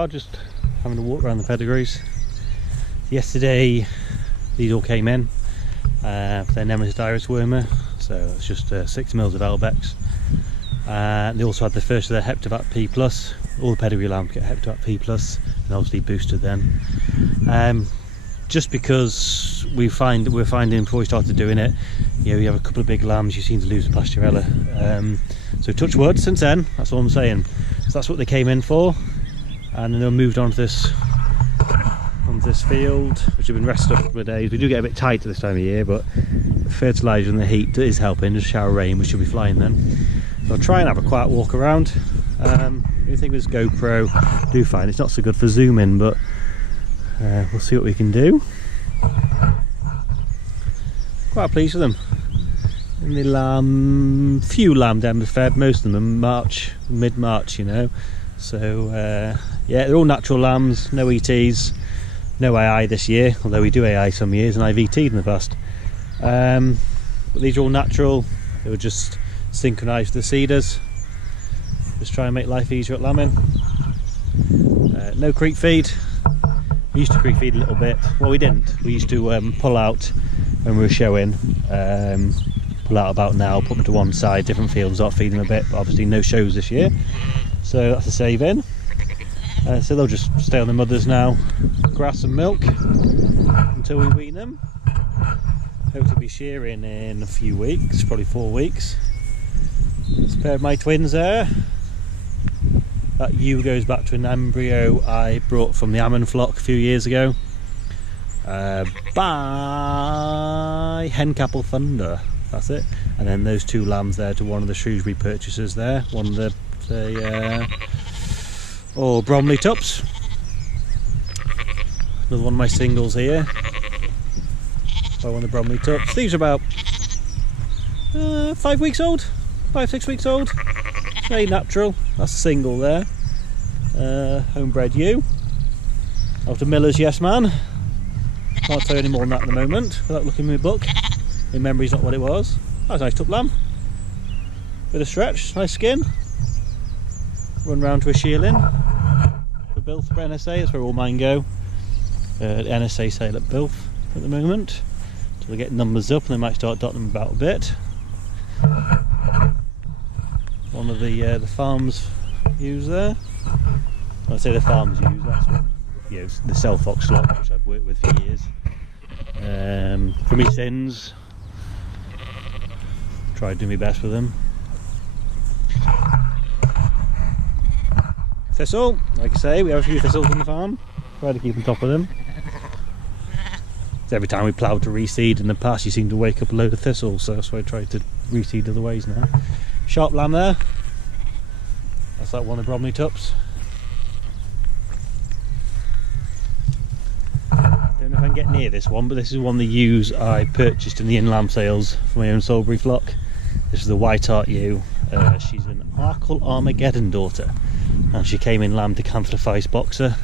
are, just having a walk around the pedigrees. Yesterday these all came in for their nemesis iris wormer, so it's just 6 mils of Elbex. They also had the first of their Heptavat P+. All the pedigree lambs get Heptavat P+, and obviously boosted then. Just because we're finding before we started doing it, you have a couple of big lambs, you seem to lose the pasturella. So touch wood since then, that's all I'm saying. So that's what they came in for, and then they moved on to this field, which have been rested up a couple of days. We do get a bit tight at this time of year, but the fertiliser and the heat is helping. Just shower rain, we should be flying then. So I'll try and have a quiet walk around. Anything with this GoPro, I do find it's not so good for zooming, but we'll see what we can do. Quite pleased with them. And the few lamb demos fed, most of them March, mid-March, you know. So yeah, they're all natural lambs, no ETs, no AI this year, although we do AI some years and I've ET'd in the past. But these are all natural. They were just synchronised with the cedars. Just try and make life easier at lambing. No creep feed. We used to creep feed a little bit. Well, we didn't. We used to pull out when we were showing. Pull out about now, put them to one side, different fields, start feeding them a bit. But obviously no shows this year, so that's a save in. So they'll just stay on the mothers now, grass and milk until we wean them. Hopefully be shearing in a few weeks, probably 4 weeks. There's a pair of my twins there. That ewe goes back to an embryo I brought from the Ammon flock a few years ago. By Hencapel Thunder, that's it. And then those 2 lambs there to one of the Shrewsbury purchasers there, one of the Bromley tups. Another one of my singles here by one of the Bromley tups. These are about 5 weeks old, 5-6 weeks old. Very natural. That's a single there. Homebred ewe. Out of Miller's Yes Man. Can't tell you any more than that at the moment without looking in my book. My memory's not what it was. That was a nice tup lamb. Bit of stretch, nice skin. Run round to a shearling for Bilth for NSA, that's where all mine go. NSA sale at Bilth at the moment. So they get numbers up and they might start dotting them about a bit. One of the farms ewes there. When I say the farms ewes, that's what, the Cell Fox slot, which I've worked with for years. For me sins, tried to do my best with them. Thistle, like I say, we have a few thistles on the farm. Try to keep on top of them. So every time we ploughed to reseed in the past, you seem to wake up a load of thistles, so that's why I tried to reseed other ways now. Sharp lamb there. That's like one of the Bromley tups. Don't know if I can get near this one, but this is one of the ewes I purchased in the in-lamb sales for my own Salisbury flock. This is the White Hart ewe. She's an Arkle Armageddon daughter, and she came in lamb to Canthrophyce Boxer,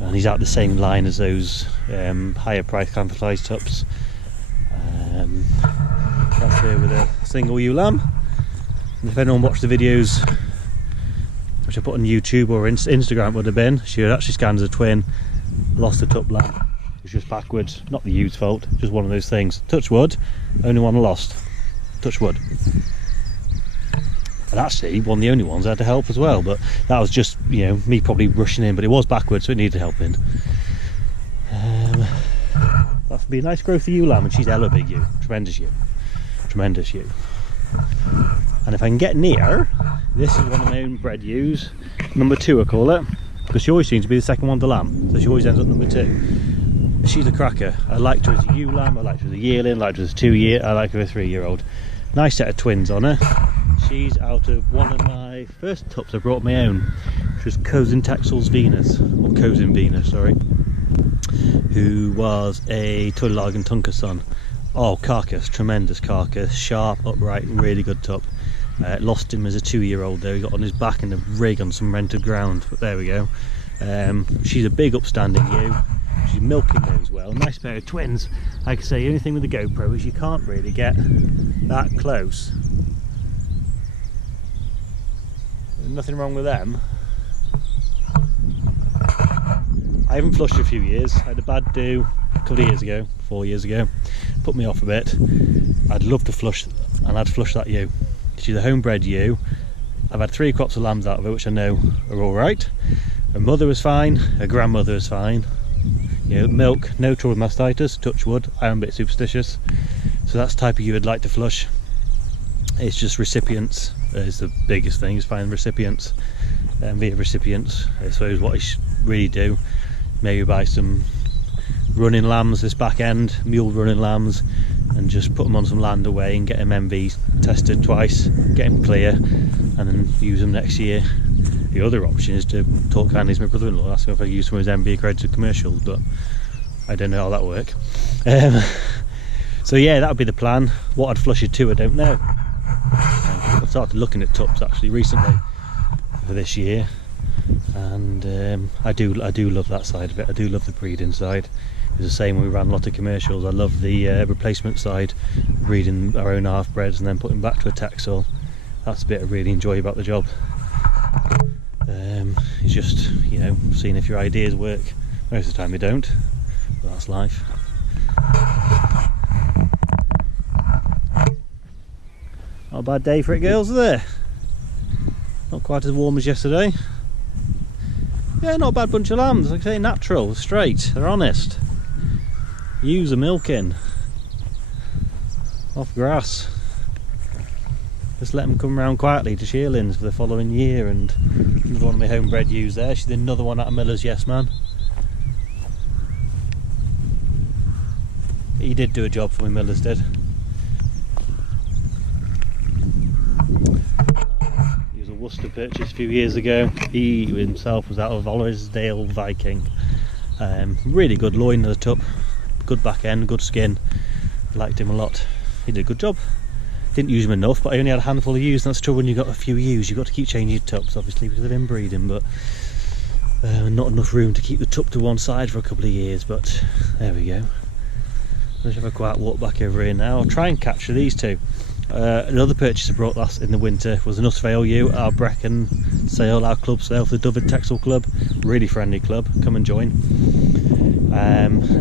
and he's out the same line as those higher priced Canthrophyce tups. That's here with a single ewe lamb. And if anyone watched the videos which I put on YouTube or Instagram, it would have been, she was actually scanned as a twin, lost a tup lamb. It was just backwards, not the ewe's fault, just one of those things. Touch wood, only one lost. Touch wood. And actually, one of the only ones I had to help as well, but that was just, me probably rushing in, but it was backwards, so it needed helping. That would be a nice growth of ewe lamb, and she's hella big ewe. Tremendous ewe. Tremendous ewe. And if I can get near, this is one of my own bred ewes, number 2 I call it, because she always seems to be the second one to lamb, so she always ends up number 2. She's a cracker. I liked her as a ewe lamb, I liked her as a yearling, I liked her as a 2-year, I like her as a 3-year-old. Nice set of twins on her. She's out of one of my first tups I brought my own, which was cousin Texels Venus, or cousin Venus, sorry, who was a Tullalag and Tunker son. Oh, carcass, tremendous carcass, sharp, upright, really good tup. Lost him as a 2-year-old though. He got on his back in a rig on some rented ground, but there we go. She's a big upstanding ewe. She's milking those well. Nice pair of twins. Like I say, the only thing with the GoPro is you can't really get that close. There's nothing wrong with them. I haven't flushed for a few years. I had a bad do a couple of years ago, 4 years ago, put me off a bit. I'd love to flush, and I'd flush that ewe. She's a homebred ewe. I've had 3 crops of lambs out of her, which I know are all right. Her mother was fine, her grandmother was fine. You know, milk, no trouble with mastitis, touch wood. I am a bit superstitious, so that's the type of ewe I'd like to flush. It's just recipients is the biggest thing, is finding recipients. Via recipients, I suppose what I should really do, maybe buy some running lambs this back end, mule running lambs, and just put them on some land away and get them MV tested twice, get them clear, and then use them next year. The other option is to talk kindly to my brother-in-law, ask him if I could use some of his MV accredited commercials, but I don't know how that will work. So yeah, that would be the plan. What I'd flush it to, I don't know. I've started looking at tups actually recently for this year, and I do love that side of it. I do love the breeding side. It was the same when we ran a lot of commercials. I love the replacement side, breeding our own half-breds and then putting back to a Texel. That's the bit I really enjoy about the job. It's just, you know, seeing if your ideas work. Most of the time they don't, but that's life. Not a bad day for it, girls, is there? Not quite as warm as yesterday. Yeah, not a bad bunch of lambs. Like I say, natural, straight, they're honest. Ewes are milking off grass. Just let them come round quietly to shearlings for the following year. And another one of my homebred ewes there. She's another one out of Miller's Yes Man. He did do a job for me, Miller's did. He was a Worcester purchase a few years ago. He himself was out of Ollersdale Viking. Really good loin of the tup, good back end, good skin. Liked him a lot. He did a good job. Didn't use him enough, but I only had a handful of ewes, and that's true when you've got a few ewes. You've got to keep changing your tups, obviously, because of inbreeding, but not enough room to keep the tup to one side for a couple of years, but there we go. Let's have a quiet walk back over here now. I'll try and capture these two. Another purchase I brought last in the winter was an Usvale ewe, our Brecon sale, our club sale for the Dover Texel Club. Really friendly club, come and join.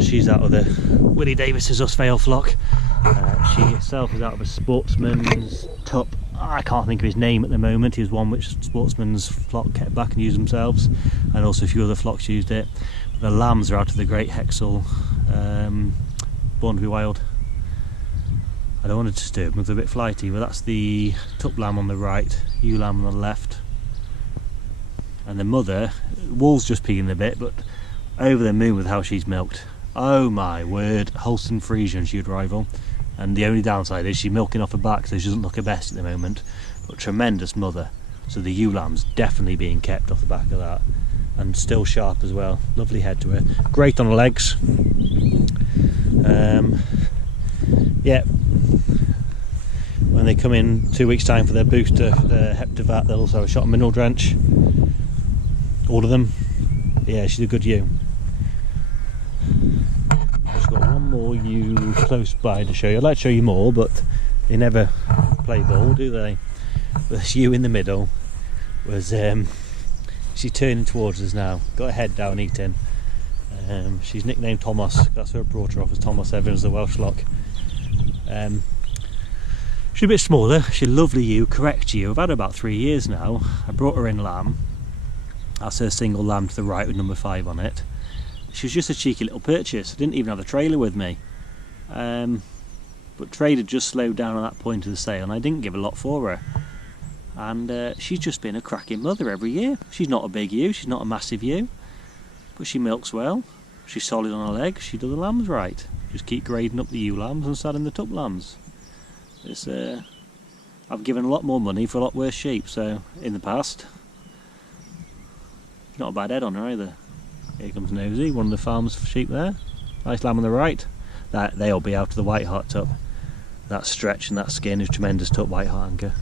She's out of the Willie Davis's Usvale flock. She herself is out of a Sportsman's tup. I can't think of his name at the moment. He was one which Sportsman's flock kept back and used themselves, and also a few other flocks used it. The lambs are out of the Great Hexel, Born to be Wild. I don't want to disturb them because they're a bit flighty, but that's the tup lamb on the right, ewe lamb on the left. And the mother, wool's just peeling a bit, but over the moon with how she's milked. Oh my word, Holstein Friesian she would rival. And the only downside is she's milking off her back, so she doesn't look her best at the moment. But tremendous mother. So the ewe lamb's definitely being kept off the back of that. And still sharp as well. Lovely head to her. Great on the legs. Yeah. When they come in 2 weeks' time for their booster, their Heptavat, they'll also have a shot of mineral drench. All of them. Yeah, she's a good ewe. I've got one more ewe close by to show you. I'd like to show you more, but they never play ball, do they? This ewe in the middle was she's turning towards us now. Got her head down eating. She's nicknamed Thomas. That's where I brought her off, as Thomas Evans, the Welsh lock. She's a bit smaller. She's a lovely ewe, correct ewe. I've had her about 3 years now. I brought her in lamb. That's her single lamb to the right with number 5 on it. She was just a cheeky little purchase. I didn't even have the trailer with me. But trade had just slowed down at that point of the sale, and I didn't give a lot for her. And she's just been a cracking mother every year. She's not a big ewe, she's not a massive ewe, but she milks well. She's solid on her legs. She does the lambs right. Just keep grading up the ewe lambs and saddling the tup lambs. It's I've given a lot more money for a lot worse sheep, so in the past. Not a bad head on her either. Here comes Nosy, one of the farm's sheep there. Nice lamb on the right. They'll be out of the White Hart tup. That stretch and that skin is tremendous tup White Hart anchor.